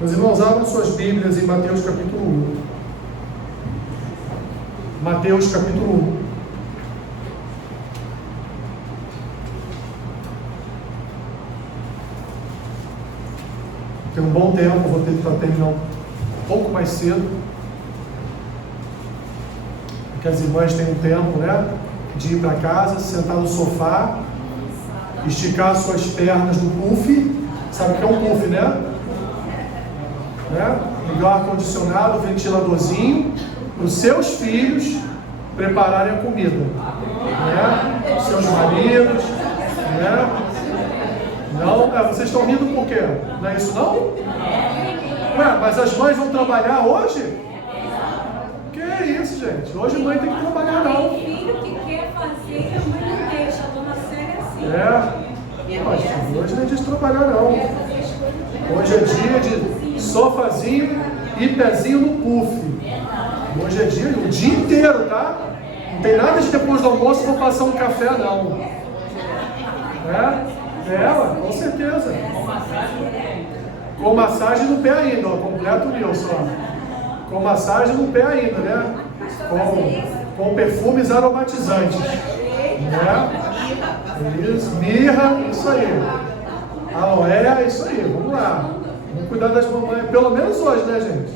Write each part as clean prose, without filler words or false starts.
Meus irmãos, abram suas Bíblias em Mateus capítulo 1. Mateus capítulo 1. Tem um bom tempo, vou tentar terminar um pouco mais cedo. Porque as irmãs têm um tempo, né? De ir para casa, sentar no sofá, esticar suas pernas no puff. Sabe o que é um puff, né? Ligar o ar-condicionado, o ventiladorzinho, para os seus filhos prepararem a comida, né? Os seus maridos, né? Não, vocês estão rindo por quê? Não é isso não? Ué, mas as mães vão trabalhar hoje? Que é isso, gente? Hoje a mãe tem que trabalhar não. Tem filho que quer fazer e a mãe não deixa, a dona Célia é assim. Mas hoje não é dia de trabalhar não. Hoje é dia de sofazinho e pezinho no puff. Hoje é dia, o dia inteiro, tá? Não tem nada de depois do almoço vou passar um café não. Ela, com certeza. Com massagem no pé ainda, ó, completo o Nilson, ó. Com massagem no pé ainda, né? Com perfumes aromatizantes. Né? Isso, mirra, isso aí. Aloé, isso aí, vamos lá. Vamos cuidar das mamães, pelo menos hoje, né, gente?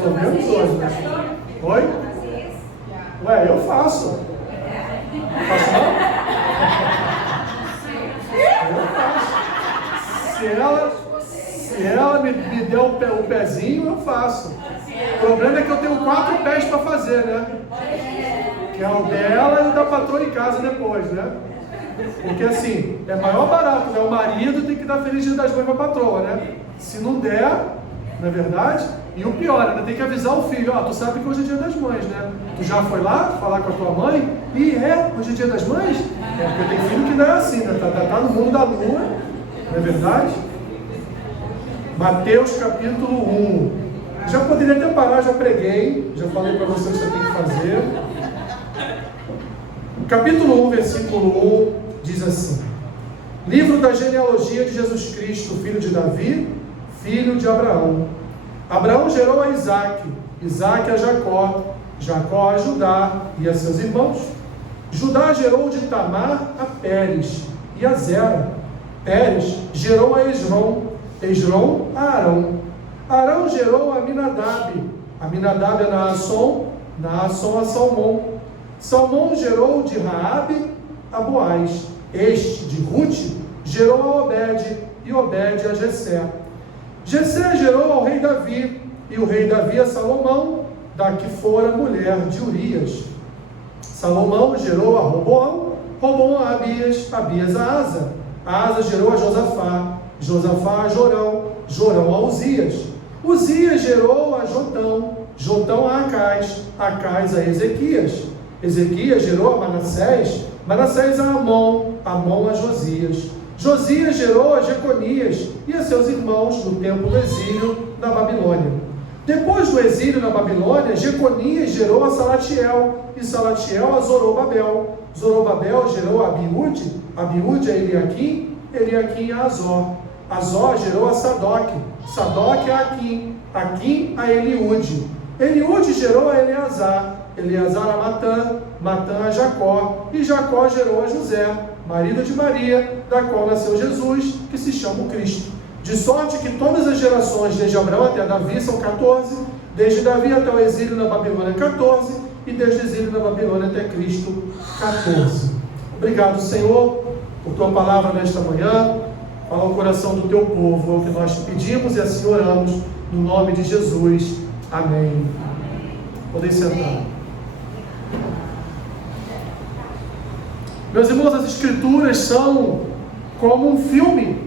Pelo menos hoje, né? Oi? Ué, eu faço. Faço não? Eu faço. Se ela me der o pezinho, eu faço. O problema é que eu tenho 4 pés para fazer, né? Que é o dela e o da patroa em casa depois, né? Porque assim, é maior barato, né? O marido tem que dar feliz dia das mães para a patroa, né? Se não der, não é verdade? E o pior, ainda tem que avisar o filho, ó, tu sabe que hoje é dia das mães, né? Tu já foi lá falar com a tua mãe? E hoje é dia das mães? É porque tem filho que não é assim, né? Tá no mundo da lua, não é verdade? Mateus capítulo 1. Já poderia até parar, já preguei, já falei para vocês o que você tem que fazer. Capítulo 1, versículo 1, diz assim: livro da genealogia de Jesus Cristo, filho de Davi, filho de Abraão. Abraão gerou a Isaque, Isaque a Jacó, Jacó a Judá e a seus irmãos. Judá gerou de Tamar a Pérez e a Zera. Pérez gerou a Esrom, Esrom a Arão. Arão gerou a Aminadab, Aminadab a Naasson, Naasson a Salmão. Salmão gerou de Raabe a Boaz. Este, de Ruth, gerou a Obed, e Obed a Jessé. Jessé gerou ao rei Davi, e o rei Davi a Salomão, da que fora mulher de Urias. Salomão gerou a Roboão, Roboão a Abias, Abias a Asa. Asa gerou a Josafá, Josafá a Jorão, Jorão a Uzias. Uzias gerou a Jotão, Jotão a Acais, Acais a Ezequias. Ezequias gerou a Manassés, Manassés a Amon, Amon a Josias. Josias gerou a Jeconias e a seus irmãos no tempo do exílio na Babilônia. Depois do exílio na Babilônia, Jeconias gerou a Salatiel, e Salatiel a Zorobabel. Zorobabel gerou a Abiúde, Abiúde a Eliaquim, Eliaquim a Azor. Azor gerou a Sadoc, Sadoc a Aquim, Aquim a Eliúde. Eliúde gerou a Eleazar, Eleazar a Matã, Matã a Jacó, e Jacó gerou a José, marido de Maria, da qual nasceu Jesus, que se chama o Cristo. De sorte que todas as gerações, desde Abraão até Davi, são 14, desde Davi até o exílio na Babilônia, 14, e desde o exílio na Babilônia até Cristo, 14. Obrigado, Senhor, por tua palavra nesta manhã. Fala ao coração do teu povo, é o que nós te pedimos e assim oramos, no nome de Jesus. Amém. Podem sentar. Meus irmãos, as Escrituras são como um filme,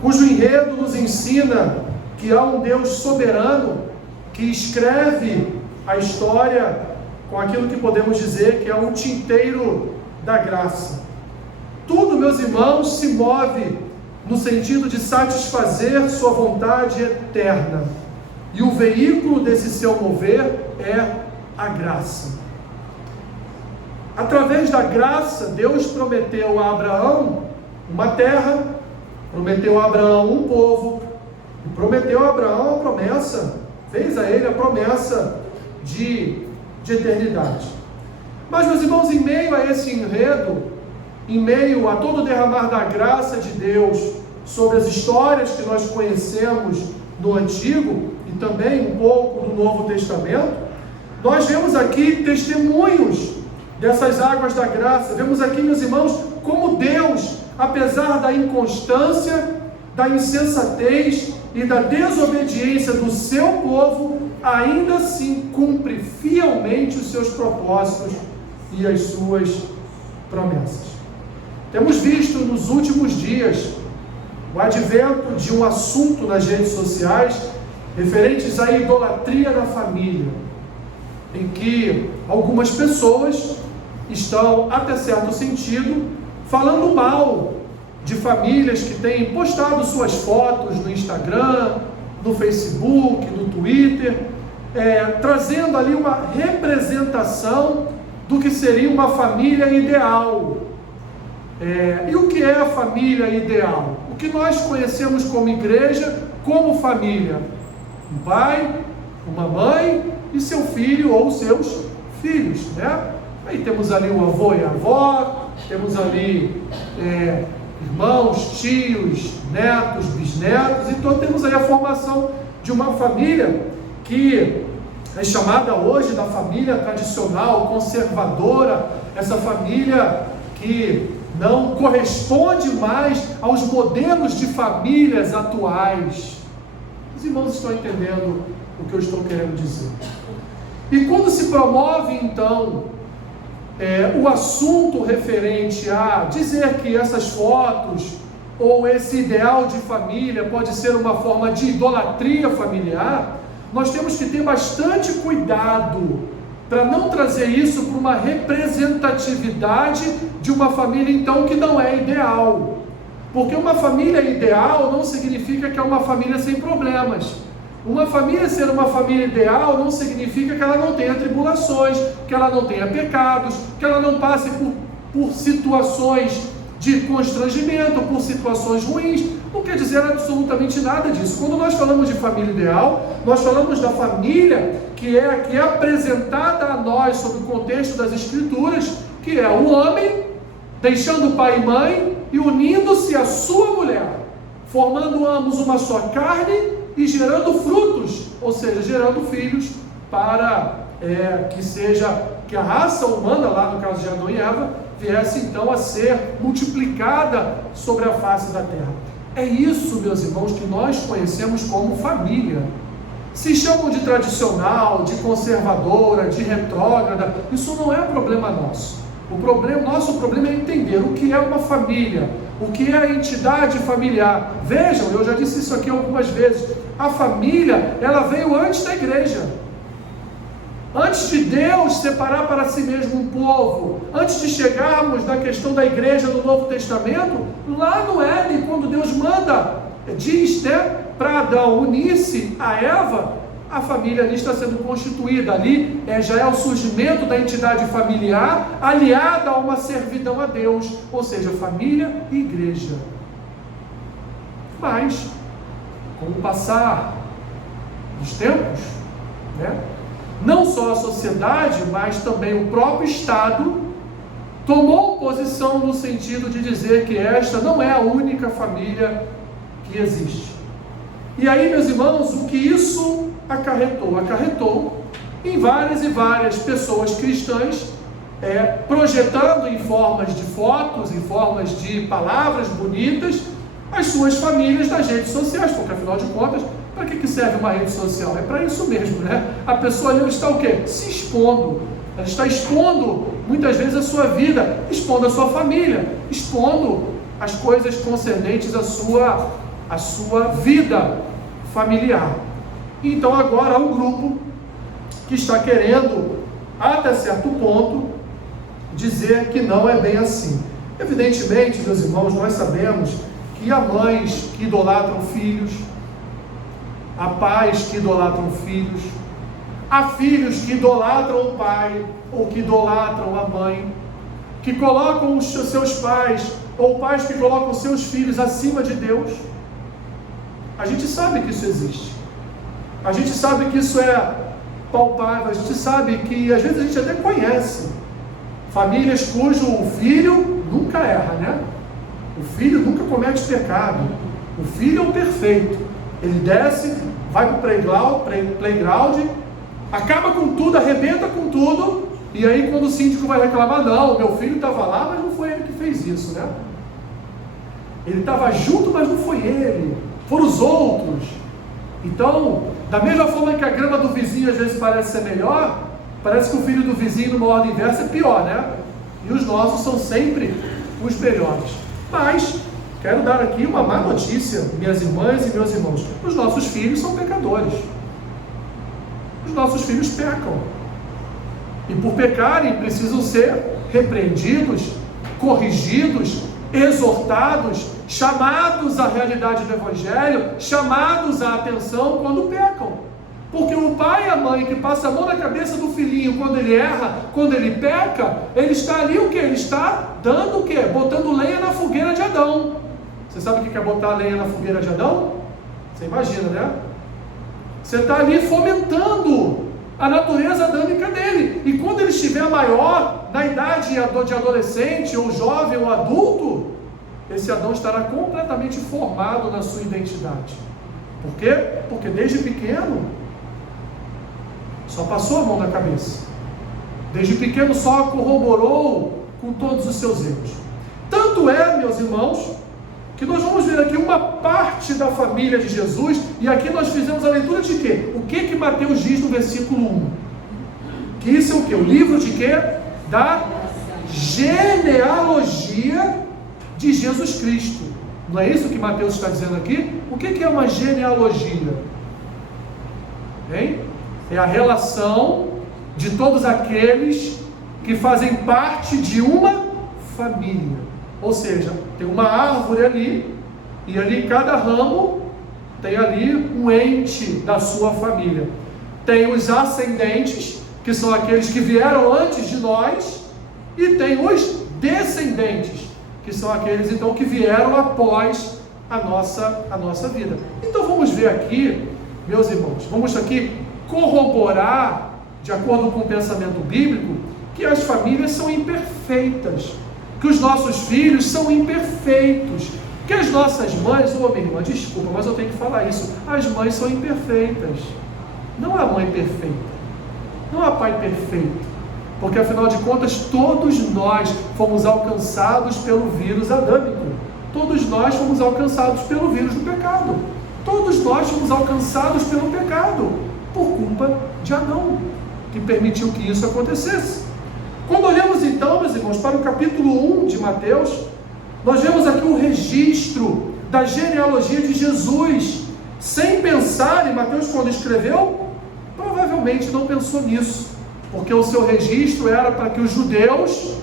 cujo enredo nos ensina que há um Deus soberano que escreve a história com aquilo que podemos dizer que é um tinteiro da graça. Tudo, meus irmãos, se move no sentido de satisfazer sua vontade eterna. E o veículo desse seu mover é a graça. Através da graça, Deus prometeu a Abraão uma terra, prometeu a Abraão um povo, E prometeu a Abraão a promessa, fez a ele a promessa de eternidade. Mas, meus irmãos, em meio a esse enredo, em meio a todo o derramar da graça de Deus sobre as histórias que nós conhecemos no Antigo e também um pouco do Novo Testamento, nós vemos aqui testemunhos dessas águas da graça. Vemos aqui, meus irmãos, como Deus, apesar da inconstância, da insensatez e da desobediência do seu povo, ainda assim cumpre fielmente os seus propósitos e as suas promessas. Temos visto nos últimos dias o advento de um assunto nas redes sociais referentes à idolatria da família, em que algumas pessoas estão, até certo sentido, falando mal de famílias que têm postado suas fotos no Instagram, no Facebook, no Twitter, trazendo ali uma representação do que seria uma família ideal. E o que é a família ideal? O que nós conhecemos como igreja, como família? Um pai, uma mãe e seu filho ou seus filhos, né? Aí temos ali o avô e a avó, temos ali irmãos, tios, netos, bisnetos, então temos aí a formação de uma família que é chamada hoje da família tradicional, conservadora, essa família que não corresponde mais aos modelos de famílias atuais. Os irmãos estão entendendo o que eu estou querendo dizer. E quando se promove então o assunto referente a dizer que essas fotos ou esse ideal de família pode ser uma forma de idolatria familiar, nós temos que ter bastante cuidado para não trazer isso para uma representatividade de uma família então que não é ideal. Porque uma família ideal não significa que é uma família sem problemas. Uma família ser uma família ideal não significa que ela não tenha tribulações, que ela não tenha pecados, que ela não passe por situações de constrangimento, por situações ruins. Não quer dizer absolutamente nada disso. Quando nós falamos de família ideal, nós falamos da família que é apresentada a nós sob o contexto das Escrituras, que é o homem deixando pai e mãe e unindo-se à sua mulher, formando ambos uma só carne e gerando frutos, ou seja, gerando filhos para que a raça humana, lá no caso de Adão e Eva, viesse então a ser multiplicada sobre a face da terra. É isso, meus irmãos, que nós conhecemos como família. Se chamam de tradicional, de conservadora, de retrógrada, isso não é problema nosso. Nosso problema é entender o que é uma família, o que é a entidade familiar. Vejam, eu já disse isso aqui algumas vezes, a família, ela veio antes da igreja. Antes de Deus separar para si mesmo um povo, antes de chegarmos na questão da igreja do Novo Testamento, lá no Éden, quando Deus diz, para Adão unir-se a Eva, a família ali está sendo constituída, ali já é o surgimento da entidade familiar aliada a uma servidão a Deus, ou seja, família e igreja. Mas, com o passar dos tempos, não só a sociedade, mas também o próprio Estado tomou posição no sentido de dizer que esta não é a única família que existe. E aí, meus irmãos, o que isso acarretou? Acarretou em várias e várias pessoas cristãs projetando em formas de fotos, em formas de palavras bonitas, as suas famílias nas redes sociais, porque afinal de contas, para que serve uma rede social? É para isso mesmo, né? A pessoa ali está o quê? Se expondo. Ela está expondo muitas vezes a sua vida, expondo a sua família, expondo as coisas concernentes à sua vida familiar. Então agora há um grupo que está querendo, até certo ponto, dizer que não é bem assim. Evidentemente, meus irmãos, nós sabemos que há mães que idolatram filhos, há pais que idolatram filhos, há filhos que idolatram o pai ou que idolatram a mãe, que colocam os seus pais ou pais que colocam os seus filhos acima de Deus. A gente sabe que isso existe. A gente sabe que isso é palpável. A gente sabe que às vezes a gente até conhece famílias cujo filho nunca erra, né? O filho nunca comete pecado. O filho é o perfeito. Ele desce, vai para o playground, acaba com tudo, arrebenta com tudo, e aí quando o síndico vai reclamar, não, meu filho estava lá, mas não foi ele que fez isso, né? Ele estava junto, mas não foi ele, foram os outros. Então, da mesma forma que a grama do vizinho às vezes parece ser melhor, parece que o filho do vizinho numa ordem inversa é pior, né? E os nossos são sempre os melhores. Mas quero dar aqui uma má notícia, minhas irmãs e meus irmãos. Os nossos filhos são pecadores. Os nossos filhos pecam. E por pecarem precisam ser repreendidos, corrigidos, exortados, chamados à realidade do Evangelho, chamados à atenção quando pecam. Porque o pai e a mãe que passa a mão na cabeça do filhinho quando ele erra, quando ele peca, ele está ali o quê? Ele está dando o quê? Botando lenha na fogueira de Adão. Você sabe o que é botar lenha na fogueira de Adão? Você imagina, né? Você está ali fomentando a natureza adâmica dele. E quando ele estiver maior, na idade de adolescente, ou jovem, ou adulto, esse Adão estará completamente formado na sua identidade. Por quê? Porque desde pequeno só passou a mão na cabeça. Desde pequeno só corroborou com todos os seus erros. Tanto é, meus irmãos, que nós vamos ver aqui uma parte da família de Jesus, e aqui nós fizemos a leitura de quê? O que Mateus diz no versículo 1? Que isso é o quê? O livro de quê? Da genealogia de Jesus Cristo. Não é isso que Mateus está dizendo aqui? O que é uma genealogia? Hein? É a relação de todos aqueles que fazem parte de uma família. Ou seja, tem uma árvore ali, e ali cada ramo tem ali um ente da sua família. Tem os ascendentes, que são aqueles que vieram antes de nós, e tem os descendentes, que são aqueles então que vieram após a nossa vida. Então vamos ver aqui, meus irmãos, vamos aqui corroborar, de acordo com o pensamento bíblico, que as famílias são imperfeitas, que os nossos filhos são imperfeitos, que as nossas mães, minha irmã, desculpa, mas eu tenho que falar isso, as mães são imperfeitas. Não há mãe perfeita, não há pai perfeito, porque afinal de contas todos nós fomos alcançados pelo vírus adâmico, todos nós fomos alcançados pelo vírus do pecado, todos nós fomos alcançados pelo pecado, por culpa de Adão, que permitiu que isso acontecesse. Quando olhamos então, meus irmãos, para o capítulo 1 de Mateus, nós vemos aqui um registro da genealogia de Jesus, sem pensar, e Mateus quando escreveu, provavelmente não pensou nisso, porque o seu registro era para que os judeus,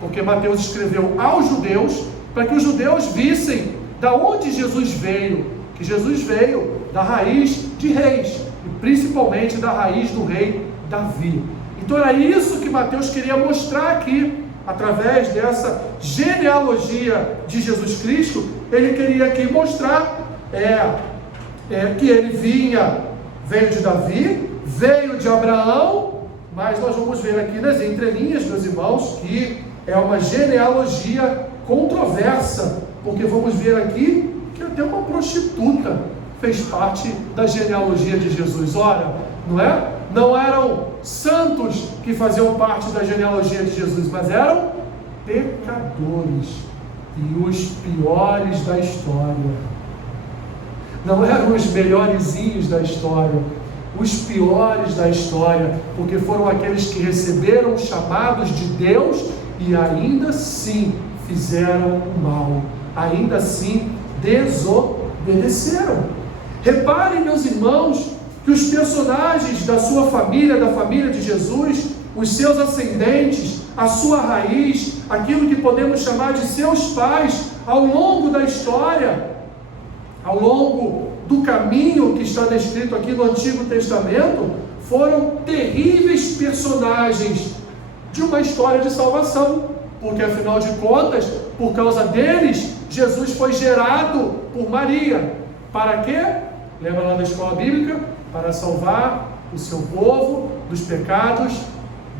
porque Mateus escreveu aos judeus, para que os judeus vissem da onde Jesus veio, que Jesus veio da raiz de reis, e principalmente da raiz do rei Davi. Então era isso que Mateus queria mostrar aqui, através dessa genealogia de Jesus Cristo. Ele queria aqui mostrar que ele veio de Davi, veio de Abraão, mas nós vamos ver aqui nas entrelinhas, meus irmãos, que é uma genealogia controversa, porque vamos ver aqui que até uma prostituta fez parte da genealogia de Jesus. Ora, não é? Não eram santos que faziam parte da genealogia de Jesus, mas eram pecadores, e os piores da história. Não eram os melhorzinhos da história, os piores da história, porque foram aqueles que receberam os chamados de Deus e ainda assim fizeram o mal, ainda assim desobedeceram. Reparem, meus irmãos, que os personagens da sua família, da família de Jesus, os seus ascendentes, a sua raiz, aquilo que podemos chamar de seus pais, ao longo da história, ao longo do caminho que está descrito aqui no Antigo Testamento, foram terríveis personagens de uma história de salvação, porque afinal de contas, por causa deles, Jesus foi gerado por Maria. Para quê? Lembra lá da escola bíblica? Para salvar o seu povo dos pecados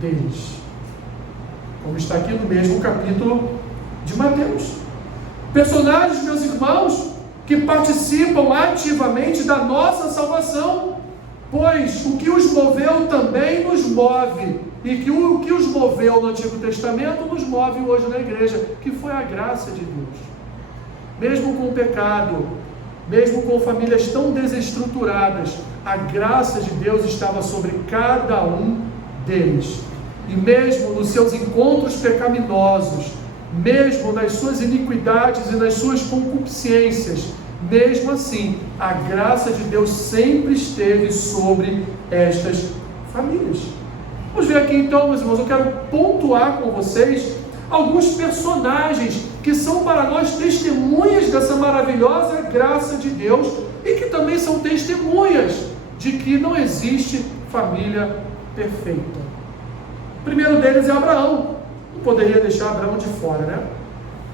deles. Como está aqui no mesmo capítulo de Mateus. Personagens, meus irmãos, que participam ativamente da nossa salvação, pois o que os moveu também nos move, e que o que os moveu no Antigo Testamento nos move hoje na igreja, que foi a graça de Deus. Mesmo com o pecado, mesmo com famílias tão desestruturadas, a graça de Deus estava sobre cada um deles. E mesmo nos seus encontros pecaminosos, mesmo nas suas iniquidades e nas suas concupiscências, mesmo assim, a graça de Deus sempre esteve sobre estas famílias. Vamos ver aqui então, meus irmãos, eu quero pontuar com vocês alguns personagens que são para nós testemunhas dessa maravilhosa graça de Deus e que também são testemunhas de que não existe família perfeita. O primeiro deles é Abraão. Não poderia deixar Abraão de fora, né?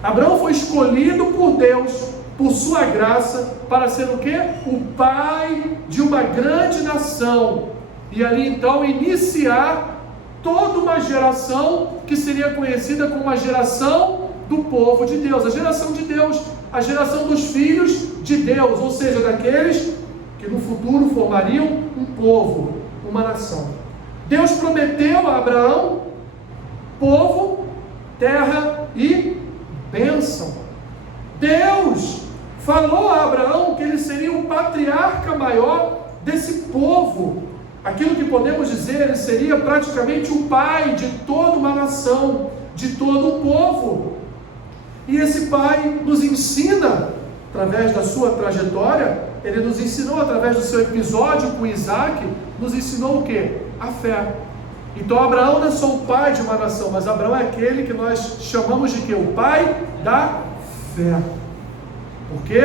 Abraão foi escolhido por Deus, por sua graça, para ser o quê? O pai de uma grande nação. E ali então iniciar toda uma geração que seria conhecida como a geração do povo de Deus, a geração de Deus, a geração dos filhos de Deus, ou seja, daqueles que no futuro formariam um povo, uma nação. Deus prometeu a Abraão povo, terra e bênção. Deus falou a Abraão que ele seria o patriarca maior desse povo. Aquilo que podemos dizer, ele seria praticamente o pai de toda uma nação, de todo o povo. E esse pai nos ensina, através da sua trajetória, ele nos ensinou através do seu episódio com Isaac, nos ensinou o quê? A fé. Então Abraão não é só o pai de uma nação, mas Abraão é aquele que nós chamamos de quê? O pai da fé. Por quê?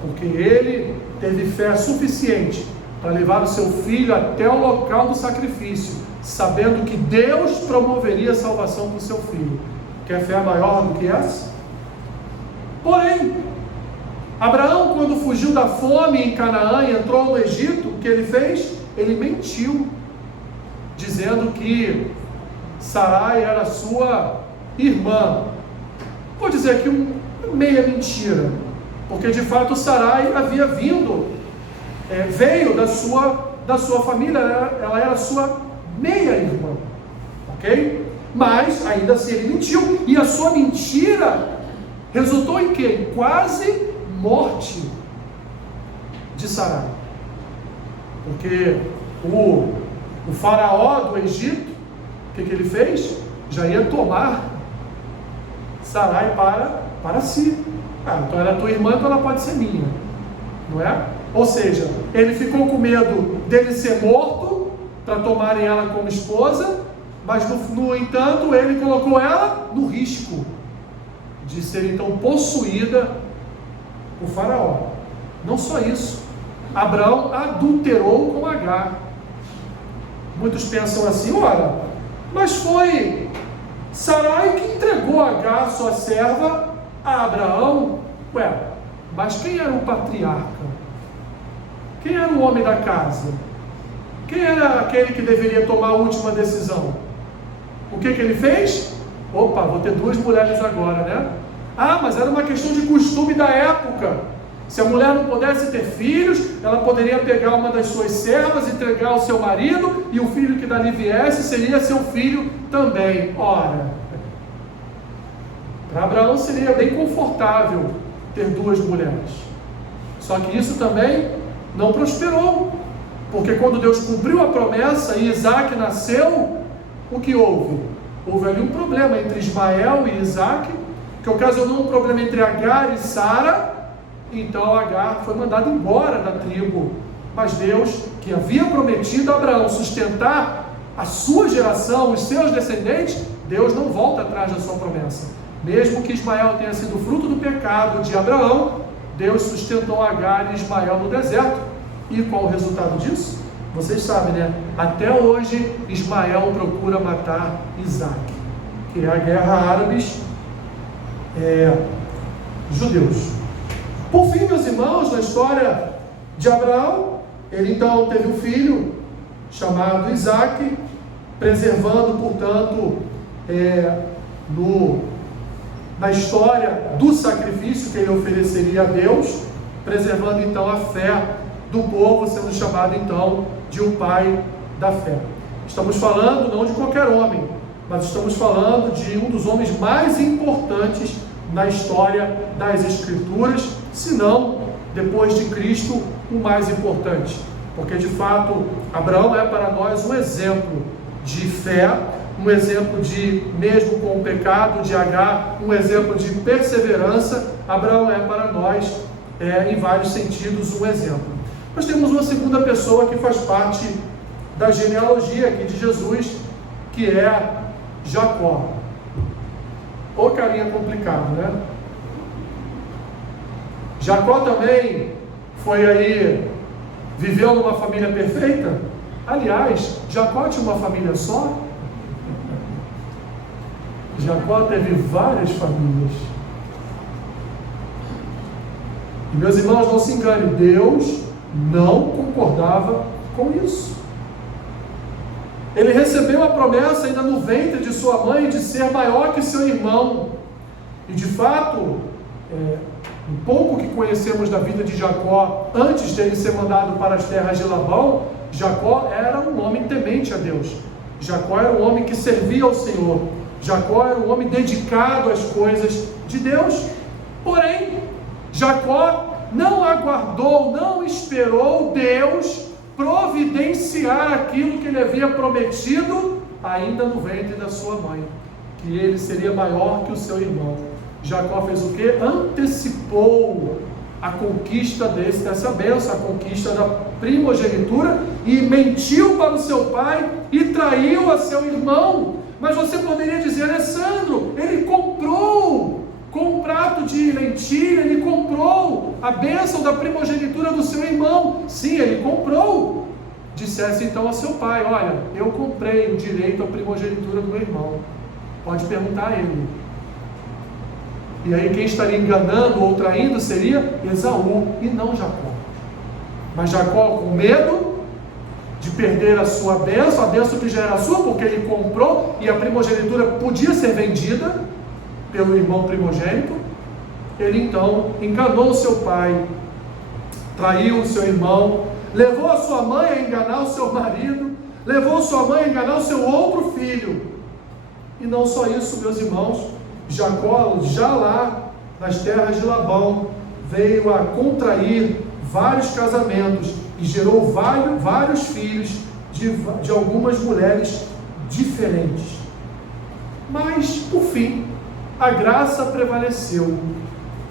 Porque ele teve fé suficiente para levar o seu filho até o local do sacrifício, sabendo que Deus promoveria a salvação para o seu filho. Quer fé maior do que essa? Porém, Abraão, quando fugiu da fome em Canaã e entrou no Egito, o que ele fez? Ele mentiu, dizendo que Sarai era sua irmã. Vou dizer aqui uma meia mentira, porque de fato Sarai havia veio da sua família, ela era sua meia-irmã, ok? Mas ainda assim ele mentiu, e a sua mentira resultou em quê? Em quase morte de Sarai, porque o faraó do Egito, o que ele fez? Já ia tomar Sarai para si. Então ela é tua irmã, então ela pode ser minha, não é? Ou seja, ele ficou com medo dele ser morto para tomarem ela como esposa, mas no entanto ele colocou ela no risco de ser então possuída por Faraó. Não só isso, Abraão adulterou com Agar. Muitos pensam assim, ora, mas foi Sarai que entregou Agar, sua serva, a Abraão. Mas quem era o patriarca? Quem era o homem da casa? Quem era aquele que deveria tomar a última decisão? O que ele fez? Opa, vou ter 2 mulheres agora, né? Mas era uma questão de costume da época. Se a mulher não pudesse ter filhos, ela poderia pegar uma das suas servas, entregar ao seu marido, e o filho que dali viesse seria seu filho também. Ora, para Abraão seria bem confortável ter 2 mulheres. Só que isso também não prosperou, porque quando Deus cumpriu a promessa e Isaac nasceu, o que houve? Houve ali um problema entre Ismael e Isaac, que ocasionou um problema entre Agar e Sara. Então Agar foi mandada embora da tribo, mas Deus, que havia prometido a Abraão sustentar a sua geração, os seus descendentes, Deus não volta atrás da sua promessa. Mesmo que Ismael tenha sido fruto do pecado de Abraão, Deus sustentou Agar e Ismael no deserto. E qual o resultado disso? Vocês sabem, né? Até hoje Ismael procura matar Isaac, que é a guerra árabes judeus. Por fim, meus irmãos, na história de Abraão. Ele então teve um filho chamado Isaque, preservando, portanto, na história do sacrifício que ele ofereceria a Deus, preservando então a fé do povo, sendo chamado então de o pai da fé. Estamos falando não de qualquer homem, mas estamos falando de um dos homens mais importantes na história das Escrituras, se não, depois de Cristo, o mais importante. Porque de fato, Abraão é para nós um exemplo de fé, um exemplo de, mesmo com o pecado de Agar, um exemplo de perseverança. Abraão é para nós, em vários sentidos, um exemplo. Nós temos uma segunda pessoa que faz parte da genealogia aqui de Jesus, que é Jacó. Ô carinha complicado, né? Jacó também foi aí, viveu numa família perfeita. Aliás, Jacó tinha uma família só. Jacó teve várias famílias. E meus irmãos, não se enganem, Deus não concordava com isso. Ele recebeu a promessa ainda no ventre de sua mãe de ser maior que seu irmão. E de fato, um pouco que conhecemos da vida de Jacó, antes de ele ser mandado para as terras de Labão, Jacó era um homem temente a Deus. Jacó era um homem que servia ao Senhor. Jacó era um homem dedicado às coisas de Deus. Porém, Jacó não aguardou, não esperou Deus providenciar aquilo que ele havia prometido ainda no ventre da sua mãe, que ele seria maior que o seu irmão. Jacó fez o quê? Antecipou a conquista dessa bênção, a conquista da primogenitura, e mentiu para o seu pai e traiu a seu irmão. Mas você poderia dizer, Alessandro, ele comprou com um prato de lentilha, ele comprou a bênção da primogenitura do seu irmão. Sim, ele comprou. Dissesse então a seu pai, olha, eu comprei o direito à primogenitura do meu irmão. Pode perguntar a ele. E aí quem estaria enganando ou traindo seria Esaú e não Jacó. Mas Jacó, com medo de perder a sua bênção, a bênção que já era sua, porque ele comprou, e a primogenitura podia ser vendida pelo irmão primogênito, ele então enganou o seu pai, traiu o seu irmão, levou a sua mãe a enganar o seu marido, levou sua mãe a enganar o seu outro filho. E não só isso, meus irmãos, Jacó, já lá nas terras de Labão, veio a contrair vários casamentos e gerou vários filhos de algumas mulheres diferentes. Mas, por fim, a graça prevaleceu.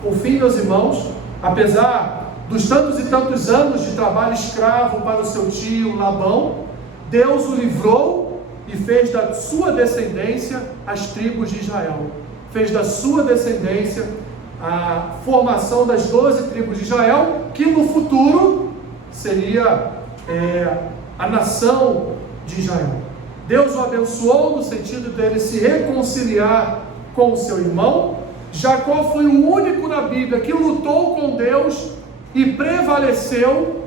Por fim, meus irmãos, apesar dos tantos e tantos anos de trabalho escravo para o seu tio Labão, Deus o livrou e fez da sua descendência as tribos de Israel. Fez da sua descendência a formação das 12 tribos de Israel, que no futuro seria a nação de Israel. Deus o abençoou no sentido dele se reconciliar com o seu irmão. Jacó foi o único na Bíblia que lutou com Deus e prevaleceu.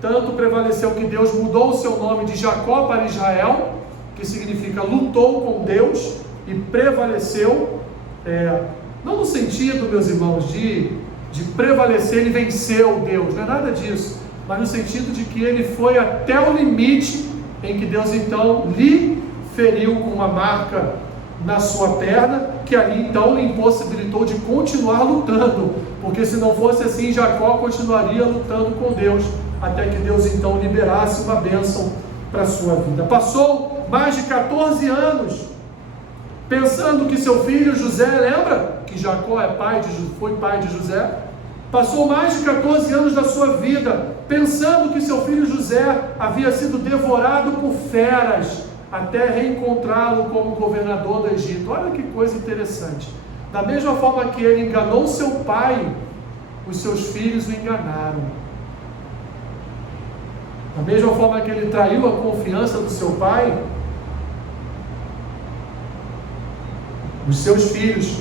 Tanto prevaleceu que Deus mudou o seu nome de Jacó para Israel, que significa lutou com Deus e prevaleceu, não no sentido, meus irmãos, de prevalecer e venceu Deus, não é nada disso, mas no sentido de que ele foi até o limite em que Deus então lhe feriu com uma marca na sua perna, que ali então lhe impossibilitou de continuar lutando, porque se não fosse assim, Jacó continuaria lutando com Deus, até que Deus então liberasse uma bênção para a sua vida. Passou mais de 14 anos pensando que seu filho José, lembra que Jacó foi pai de José? Passou mais de 14 anos da sua vida pensando que seu filho José havia sido devorado por feras, até reencontrá-lo como governador do Egito. Olha que coisa interessante. Da mesma forma que ele enganou seu pai, os seus filhos o enganaram. Da mesma forma que ele traiu a confiança do seu pai, os seus filhos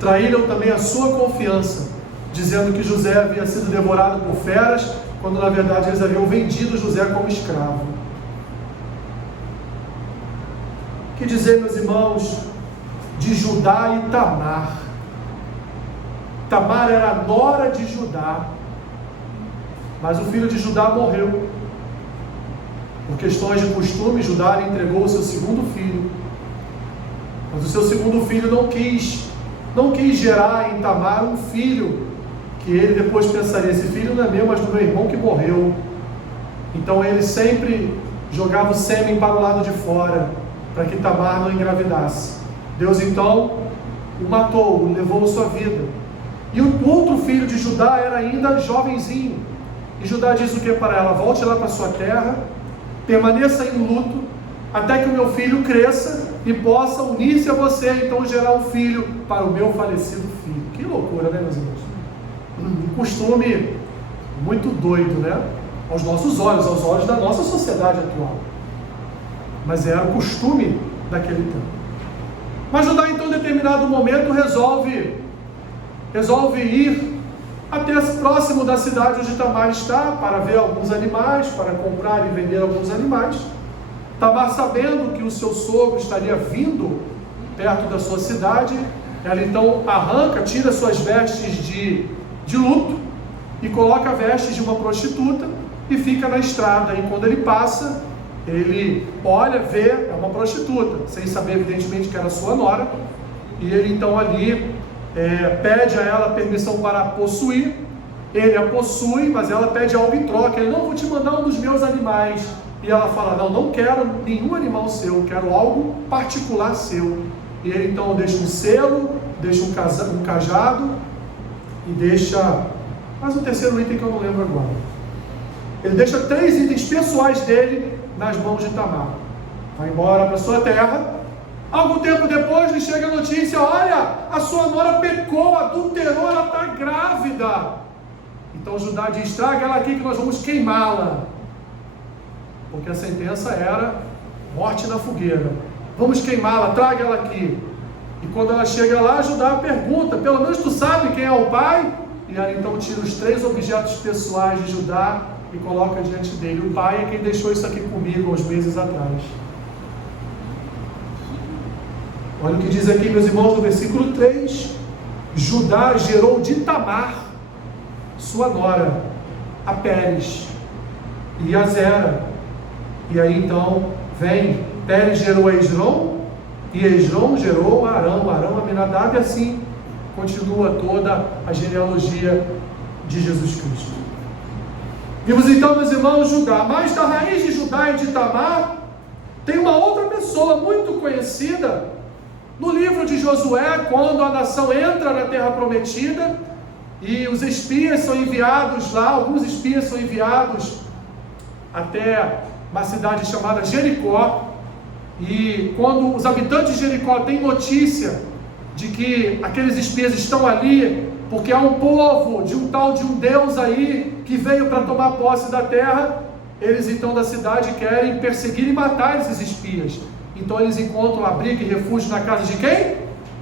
traíram também a sua confiança, dizendo que José havia sido devorado por feras, quando na verdade eles haviam vendido José como escravo. Que dizer, meus irmãos, de Judá e Tamar? Tamar era a nora de Judá, mas o filho de Judá morreu. Por questões de costume, Judá lhe entregou o seu segundo filho. Mas o seu segundo filho não quis gerar em Tamar um filho, que ele depois pensaria, esse filho não é meu, mas do meu irmão que morreu. Então ele sempre jogava o sêmen para o lado de fora, para que Tamar não engravidasse. Deus então o matou, o levou a sua vida. E o outro filho de Judá era ainda jovenzinho. E Judá diz o que para ela? Volte lá para sua terra, permaneça em luto, até que o meu filho cresça e possa unir-se a você, então gerar um filho para o meu falecido filho. Que loucura, né, meus irmãos? Um costume muito doido, né? Aos nossos olhos, aos olhos da nossa sociedade atual. Mas era o costume daquele tempo. Mas Judá, então, em determinado momento, resolve ir até próximo da cidade onde Tamar está, para ver alguns animais, para comprar e vender alguns animais. Tamar, sabendo que o seu sogro estaria vindo perto da sua cidade, ela então tira suas vestes de luto e coloca vestes de uma prostituta e fica na estrada. E quando ele passa, ele olha, vê, é uma prostituta, sem saber evidentemente que era sua nora, e ele então ali pede a ela permissão para a possuir. Ele a possui, mas ela pede algo em troca. Ele: não, vou te mandar um dos meus animais. E ela fala: não quero nenhum animal seu, quero algo particular seu. E ele então deixa um selo, deixa um cajado e deixa mais um terceiro item que eu não lembro agora. Ele deixa 3 itens pessoais dele nas mãos de Tamar. Vai embora para sua terra. Algum tempo depois lhe chega a notícia: olha, a sua nora pecou, adulterou, ela está grávida. Então Judá diz: traga ela aqui que nós vamos queimá-la. Porque a sentença era morte na fogueira. Vamos queimá-la, traga ela aqui. E quando ela chega lá, Judá pergunta: pelo menos tu sabe quem é o pai? E ela então tira os 3 objetos pessoais de Judá e coloca diante dele. O pai é quem deixou isso aqui comigo há uns meses atrás. Olha o que diz aqui, meus irmãos, no versículo 3. Judá gerou de Tamar, sua nora, a Pérez e a Zera. E aí então vem, Pérez gerou a Esrom, e Esrom gerou a Arão, Arão a Aminadab, e assim continua toda a genealogia de Jesus Cristo. Vimos então, meus irmãos, Judá. Mas da raiz de Judá e de Tamar tem uma outra pessoa muito conhecida no livro de Josué, quando a nação entra na terra prometida e os espias são enviados lá. Alguns espias são enviados até uma cidade chamada Jericó, e quando os habitantes de Jericó têm notícia de que aqueles espias estão ali porque há um povo de um tal de um Deus aí que veio para tomar posse da terra, eles então da cidade querem perseguir e matar esses espias. Então eles encontram abrigo e refúgio na casa de quem?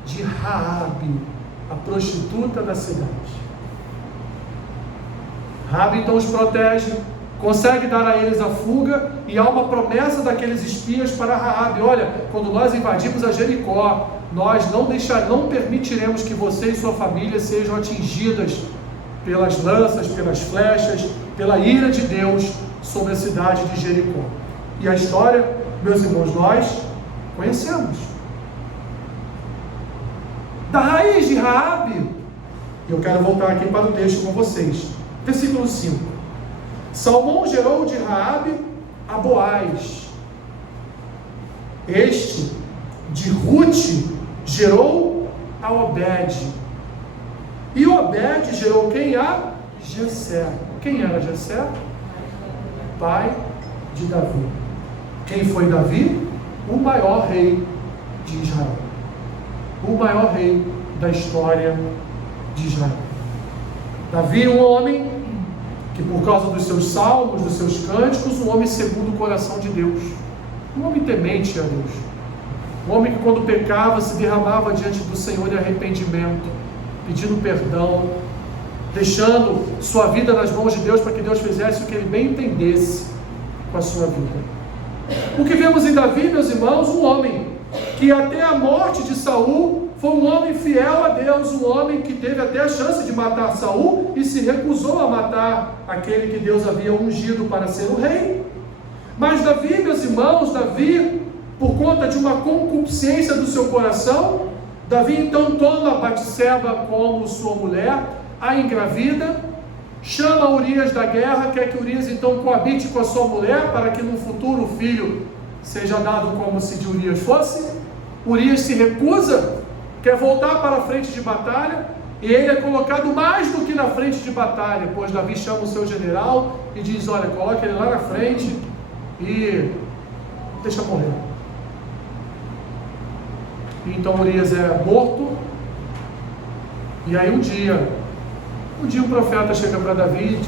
De Raabe, a prostituta da cidade. Raabe então os protege, consegue dar a eles a fuga, e há uma promessa daqueles espias para Raabe: olha, quando nós invadimos a Jericó, nós não permitiremos que você e sua família sejam atingidas pelas lanças, pelas flechas, pela ira de Deus sobre a cidade de Jericó. E a história, meus irmãos, nós conhecemos. Da raiz de Raabe, eu quero voltar aqui para o texto com vocês. Versículo 5. Salmão gerou de Raabe a Boaz. Este de Rute gerou a Obed. E Obed gerou quem? A Jessé. Quem era Jessé? Pai de Davi. Quem foi Davi? O maior rei de Israel. O maior rei da história de Israel. Davi, um homem que, por causa dos seus salmos, dos seus cânticos, um homem segundo o coração de Deus, um homem temente a Deus, um homem que quando pecava se derramava diante do Senhor em arrependimento, pedindo perdão, deixando sua vida nas mãos de Deus para que Deus fizesse o que ele bem entendesse com a sua vida. O que vemos em Davi, meus irmãos, um homem que até a morte de Saul foi um homem fiel a Deus, um homem que teve até a chance de matar Saul e se recusou a matar aquele que Deus havia ungido para ser o rei. Mas Davi, meus irmãos, Davi, por conta de uma concupiscência do seu coração, Davi então toma Batseba como sua mulher, a engravida, chama Urias da guerra, quer que Urias então coabite com a sua mulher, para que no futuro o filho seja dado como se de Urias fosse. Urias se recusa, quer voltar para a frente de batalha, e ele é colocado mais do que na frente de batalha, pois Davi chama o seu general e diz: olha, coloca ele lá na frente e deixa morrer. E então Urias é morto. E aí um dia o profeta chega para Davi e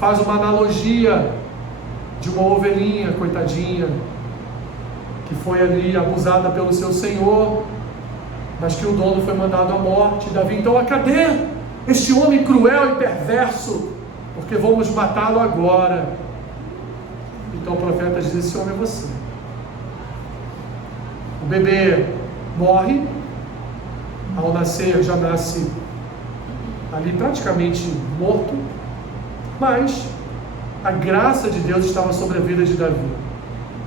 faz uma analogia de uma ovelhinha, coitadinha, que foi ali abusada pelo seu senhor, mas que o dono foi mandado à morte. Davi então: cadê este homem cruel e perverso? Porque vamos matá-lo agora. Então o profeta diz: esse homem é você. O bebê morre, ao nascer já nasce ali praticamente morto, mas a graça de Deus estava sobre a vida de Davi.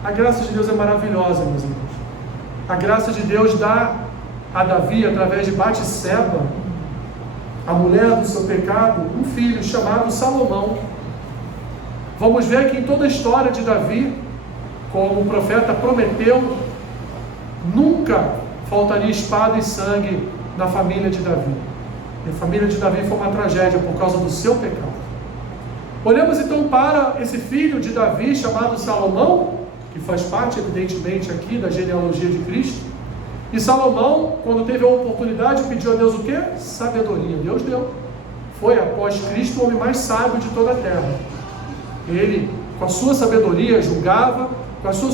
A graça de Deus é maravilhosa, meus irmãos. A graça de Deus dá a Davi, através de Batseba, a mulher do seu pecado, um filho chamado Salomão. Vamos ver que em toda a história de Davi, como o profeta prometeu, nunca faltaria espada e sangue na família de Davi. E a família de Davi foi uma tragédia por causa do seu pecado. Olhamos então para esse filho de Davi chamado Salomão, que faz parte evidentemente aqui da genealogia de Cristo. E Salomão, quando teve a oportunidade, pediu a Deus o quê? Sabedoria. Deus deu. Foi, após Cristo, o homem mais sábio de toda a terra. Ele, com a sua sabedoria, julgava, com a sua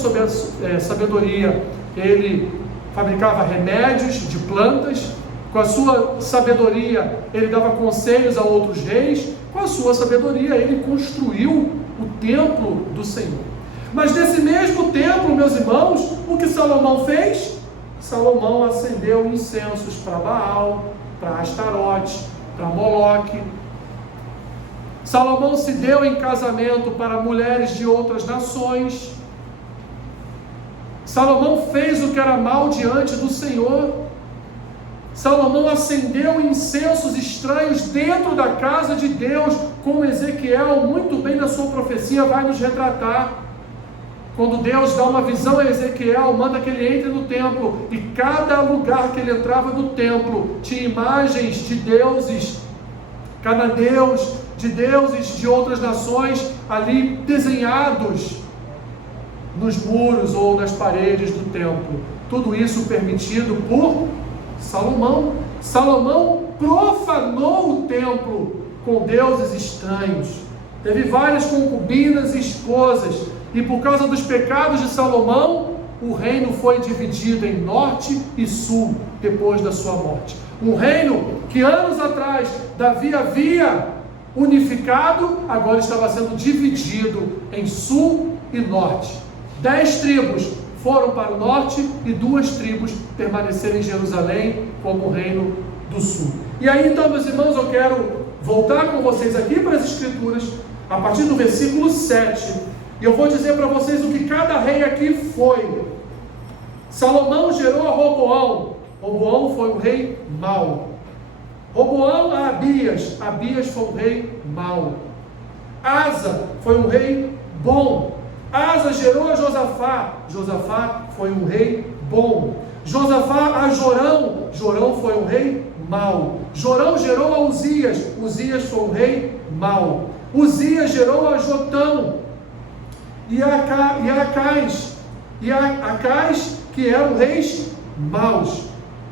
sabedoria, ele fabricava remédios de plantas, com a sua sabedoria, ele dava conselhos a outros reis, com a sua sabedoria, ele construiu o templo do Senhor. Mas nesse mesmo templo, meus irmãos, o que Salomão fez? Salomão acendeu incensos para Baal, para Astarote, para Moloque. Salomão se deu em casamento para mulheres de outras nações. Salomão fez o que era mal diante do Senhor. Salomão acendeu incensos estranhos dentro da casa de Deus, como Ezequiel, muito bem na sua profecia, vai nos retratar. Quando Deus dá uma visão a Ezequiel, manda que ele entre no templo, e cada lugar que ele entrava no templo tinha imagens de deuses cananeus, de deuses de outras nações ali desenhados nos muros ou nas paredes do templo. Tudo isso permitido por Salomão. Salomão profanou o templo com deuses estranhos. Teve várias concubinas e esposas. E por causa dos pecados de Salomão, o reino foi dividido em norte e sul depois da sua morte. Um reino que anos atrás Davi havia unificado, agora estava sendo dividido em sul e norte. 10 tribos foram para o norte e 2 tribos permaneceram em Jerusalém como reino do sul. E aí então, meus irmãos, eu quero voltar com vocês aqui para as Escrituras, a partir do versículo 7, e eu vou dizer para vocês o que cada rei aqui foi. Salomão gerou a Roboão. Roboão foi um rei mau. Roboão a Abias. Abias foi um rei mau. Asa foi um rei bom. Asa gerou a Josafá. Josafá foi um rei bom. Josafá a Jorão. Jorão foi um rei mau. Jorão gerou a Uzias. Uzias foi um rei mau. Uzias gerou a Jotão e Acais, que eram reis maus.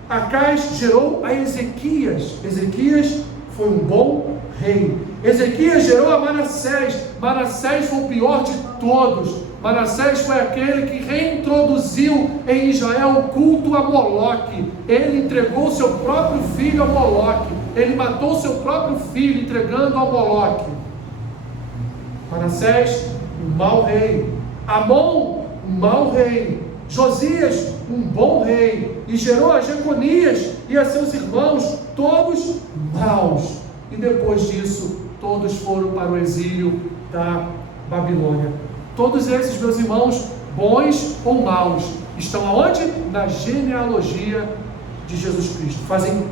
Acais gerou a Ezequias. Ezequias foi um bom rei. Ezequias gerou a Manassés. Manassés foi o pior de todos. Manassés foi aquele que reintroduziu em Israel o culto a Moloque. Ele entregou seu próprio filho a Moloque. ele matou seu próprio filho, entregando ao Moloque. Manassés, um mau rei. Amon, um mau rei. Josias, um bom rei. E gerou a Jeconias e a seus irmãos, todos maus. E depois disso, todos foram para o exílio da Babilônia. Todos esses, meus irmãos, bons ou maus, estão aonde? Na genealogia de Jesus Cristo. Fazem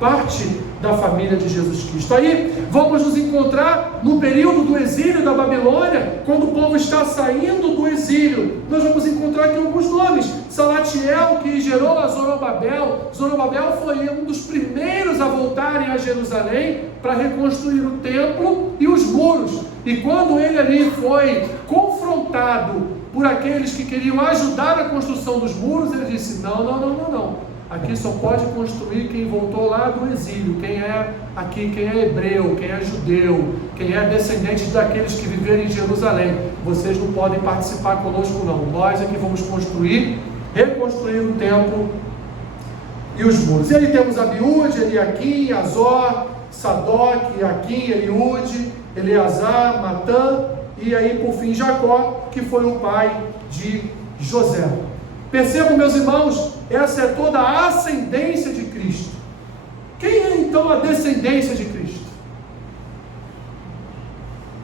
parte da família de Jesus Cristo. Aí vamos nos encontrar no período do exílio da Babilônia, quando o povo está saindo do exílio. Nós vamos encontrar aqui alguns nomes. Salatiel, que gerou a Zorobabel. Zorobabel foi um dos primeiros a voltarem a Jerusalém para reconstruir o templo e os muros. E quando ele ali foi confrontado por aqueles que queriam ajudar a construção dos muros, ele disse: não. Aqui só pode construir quem voltou lá do exílio, quem é aqui, quem é hebreu, quem é judeu, quem é descendente daqueles que viveram em Jerusalém. Vocês não podem participar conosco não. Nós é que vamos reconstruir o templo e os muros. E aí temos Abiúde, Eliaquim, Azor, Sadoc, Aquim, Eliúde, Eleazar, Matã, e aí por fim Jacó, que foi o pai de José. Percebam, meus irmãos, essa é toda a ascendência de Cristo. Quem é então a descendência de Cristo?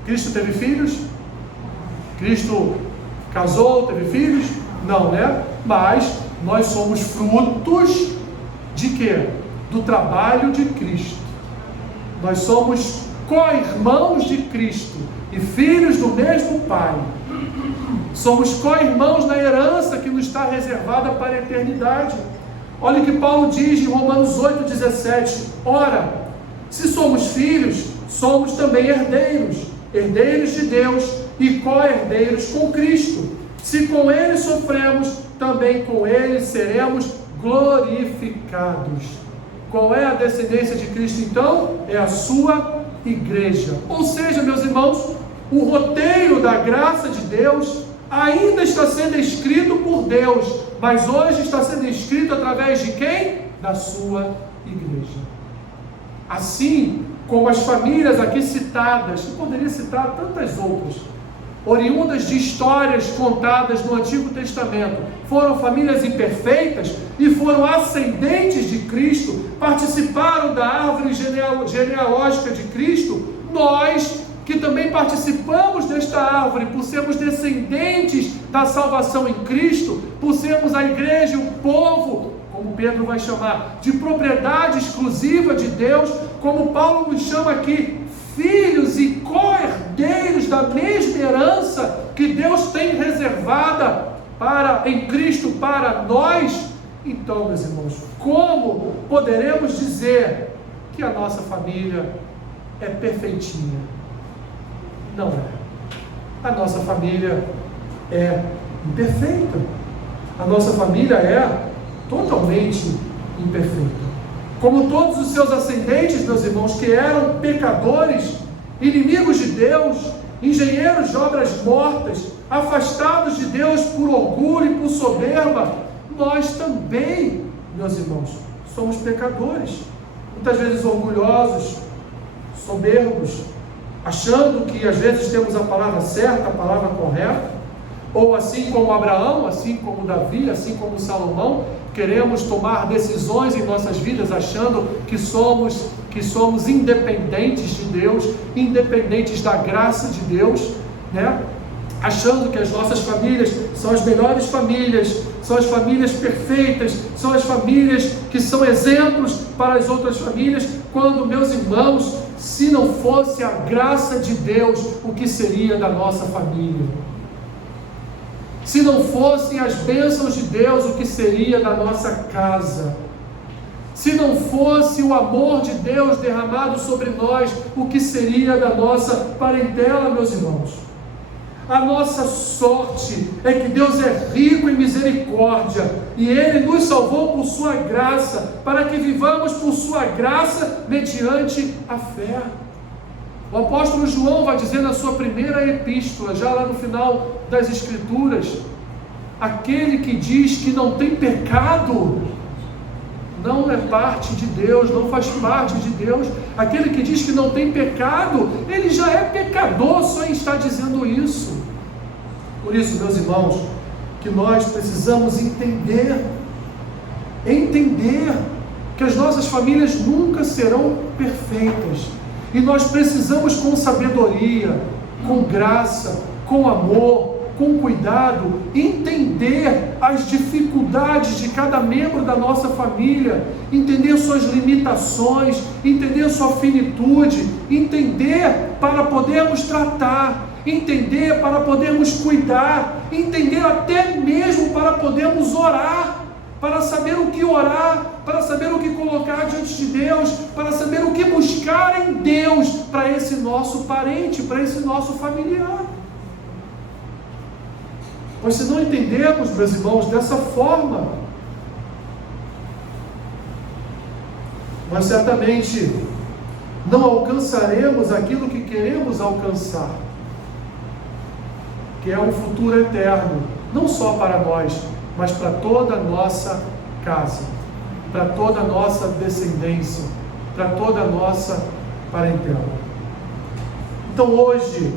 Cristo teve filhos? Cristo casou, teve filhos? Não, né? Mas nós somos frutos de quê? Do trabalho de Cristo. Nós somos co-irmãos de Cristo e filhos do mesmo Pai. Somos co-irmãos na herança que nos está reservada para a eternidade. Olha o que Paulo diz em Romanos 8,17. Ora, se somos filhos, somos também herdeiros, herdeiros de Deus e co-herdeiros com Cristo. Se com Ele sofremos, também com Ele seremos glorificados. Qual é a descendência de Cristo então? É a sua igreja. Ou seja, meus irmãos, o roteiro da graça de Deus ainda está sendo escrito por Deus, mas hoje está sendo escrito através de quem? Da sua igreja. Assim como as famílias aqui citadas, eu poderia citar tantas outras, oriundas de histórias contadas no Antigo Testamento, foram famílias imperfeitas e foram ascendentes de Cristo, participaram da árvore genealógica de Cristo. Nós que também participamos desta árvore, por sermos descendentes da salvação em Cristo, por sermos a igreja, o povo, como Pedro vai chamar, de propriedade exclusiva de Deus, como Paulo nos chama aqui, filhos e co-herdeiros da mesma herança que Deus tem reservada em Cristo para nós. Então, meus irmãos, como poderemos dizer que a nossa família é perfeitinha? Não é. A nossa família é imperfeita. A nossa família é totalmente imperfeita. Como todos os seus ascendentes, meus irmãos, que eram pecadores, inimigos de Deus, engenheiros de obras mortas, afastados de Deus por orgulho e por soberba, nós também, meus irmãos, somos pecadores. Muitas vezes orgulhosos, soberbos, achando que às vezes temos a palavra certa, a palavra correta, ou assim como Abraão, assim como Davi, assim como Salomão, queremos tomar decisões em nossas vidas achando que somos independentes de Deus, independentes da graça de Deus, né? Achando que as nossas famílias são as melhores famílias, são as famílias perfeitas, são as famílias que são exemplos para as outras famílias, quando, meus irmãos, se não fosse a graça de Deus, o que seria da nossa família? Se não fossem as bênçãos de Deus, o que seria da nossa casa? Se não fosse o amor de Deus derramado sobre nós, o que seria da nossa parentela, meus irmãos? A nossa sorte é que Deus é rico em misericórdia e Ele nos salvou por sua graça, para que vivamos por sua graça mediante a fé. O apóstolo João vai dizer na sua primeira epístola, já lá no final das Escrituras, aquele que diz que não tem pecado não é parte de Deus, não faz parte de Deus. Aquele que diz que não tem pecado, ele já é pecador só em estar dizendo isso. Por isso, meus irmãos, que nós precisamos entender que as nossas famílias nunca serão perfeitas, e nós precisamos, com sabedoria, com graça, com amor, com cuidado, entender as dificuldades de cada membro da nossa família, entender suas limitações, entender sua finitude, entender para podermos tratar, entender para podermos cuidar, entender até mesmo para podermos orar, para saber o que orar, para saber o que colocar diante de Deus, para saber o que buscar em Deus para esse nosso parente, para esse nosso familiar. Pois se não entendermos, meus irmãos, dessa forma, nós certamente não alcançaremos aquilo que queremos alcançar, que é um futuro eterno, não só para nós, mas para toda a nossa casa, para toda a nossa descendência, para toda a nossa parentela. Então hoje,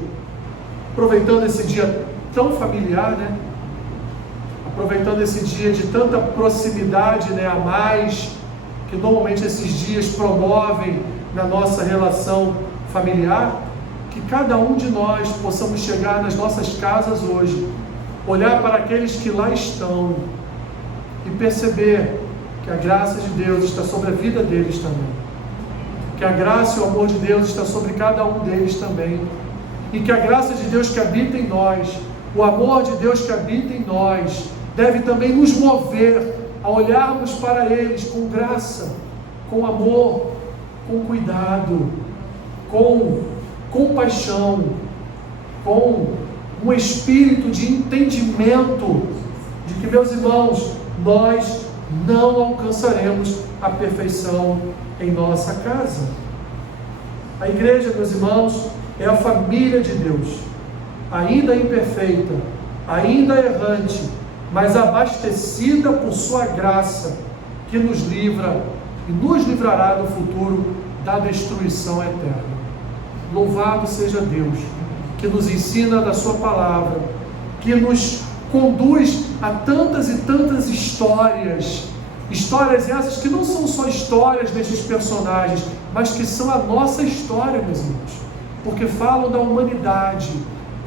aproveitando esse dia tão familiar, né? Aproveitando esse dia de tanta proximidade, né, a mais, que normalmente esses dias promovem na nossa relação familiar, que cada um de nós possamos chegar nas nossas casas hoje, olhar para aqueles que lá estão e perceber que a graça de Deus está sobre a vida deles também, que a graça e o amor de Deus está sobre cada um deles também, e que a graça de Deus que habita em nós, o amor de Deus que habita em nós, deve também nos mover a olharmos para eles com graça, com amor, com cuidado, com compaixão, com um espírito de entendimento de que, meus irmãos, nós não alcançaremos a perfeição em nossa casa. A igreja, meus irmãos, é a família de Deus, ainda imperfeita, ainda errante, mas abastecida por sua graça, que nos livra e nos livrará do futuro da destruição eterna. Louvado seja Deus, que nos ensina da sua palavra, que nos conduz a tantas e tantas histórias essas que não são só histórias desses personagens, mas que são a nossa história, meus irmãos, porque falam da humanidade,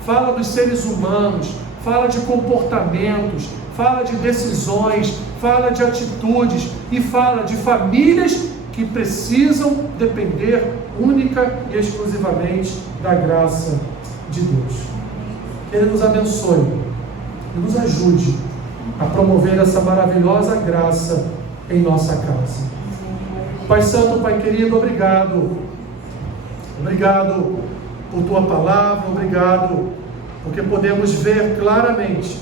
fala dos seres humanos, fala de comportamentos, fala de decisões, fala de atitudes e fala de famílias que precisam depender única e exclusivamente da graça de Deus. Que Ele nos abençoe e nos ajude a promover essa maravilhosa graça em nossa casa. Pai Santo, Pai querido, obrigado por Tua palavra, obrigado porque podemos ver claramente,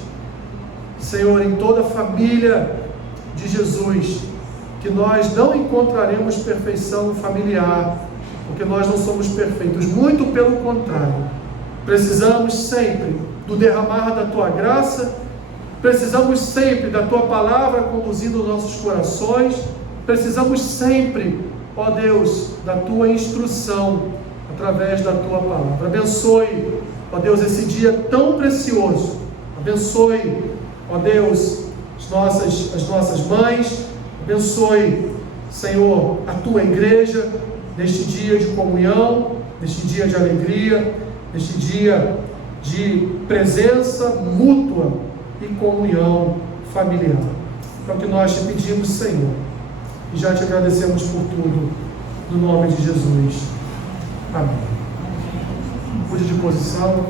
Senhor, em toda a família de Jesus, que nós não encontraremos perfeição familiar, porque nós não somos perfeitos, muito pelo contrário, precisamos sempre do derramar da Tua graça, precisamos sempre da Tua palavra conduzindo os nossos corações, precisamos sempre, ó Deus, da Tua instrução, através da Tua palavra. Abençoe, ó Deus, esse dia tão precioso, abençoe, ó Deus, as nossas mães, abençoe, Senhor, a Tua igreja, neste dia de comunhão, neste dia de alegria, neste dia de presença mútua e comunhão familiar. É o que nós te pedimos, Senhor, e já te agradecemos por tudo, no nome de Jesus. Amém. Mude de posição.